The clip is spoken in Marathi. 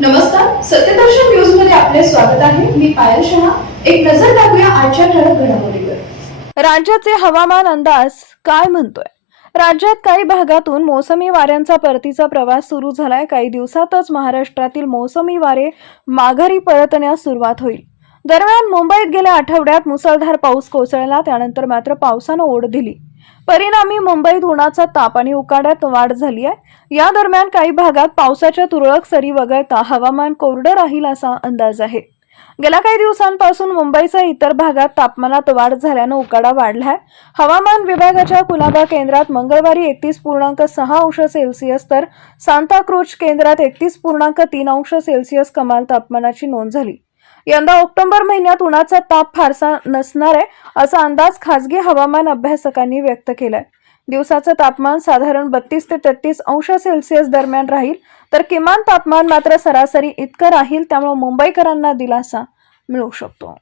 नमस्कार सत्यदर्शन न्यूजमध्ये आपले स्वागत आहे. मी पायल शहा. एक नजर टाकूया आजच्या ठळक घडामोडीवर. राज्याचे हवामान अंदाज काय म्हणतोय? राज्यात काही भागातून मोसमी वाऱ्यांचा परतीचा प्रवास सुरू झालाय. काही दिवसातच महाराष्ट्रातील मोसमी वारे माघारी परतण्यास सुरुवात होईल. दरम्यान मुंबईत गेल्या आठवड्यात मुसळधार पाऊस कोसळला. त्यानंतर मात्र पावसानं ओढ दिली. परिणामी मुंबईत उन्हाचा ताप आणि उकाड्यात वाढ झाली आहे. या दरम्यान काही भागात पावसाच्या तुरळक सरी वगळता हवामान कोरडं राहील असा अंदाज आहे. गेल्या काही दिवसांपासून मुंबईसह इतर भागात तापमानात वाढ झाल्यानं उकाडा वाढलाय हवामान विभागाच्या कुलाबा केंद्रात मंगळवारी एकतीस पूर्णांक सहा अंश सेल्सिअस तर सांताक्रूज केंद्रात एकतीस पूर्णांक तीन अंश सेल्सिअस कमाल तापमानाची नोंद झाली. यंदा ऑक्टोबर महिन्यात उन्हाचा ताप फारसा नसणार आहे असा अंदाज खासगी हवामान अभ्यासकांनी व्यक्त केलाय. दिवसाचं तापमान साधारण बत्तीस ते तेहतीस अंश सेल्सिअस दरम्यान राहील तर किमान तापमान मात्र सरासरी इतकं राहील त्यामुळे मुंबईकरांना दिलासा मिळू शकतो.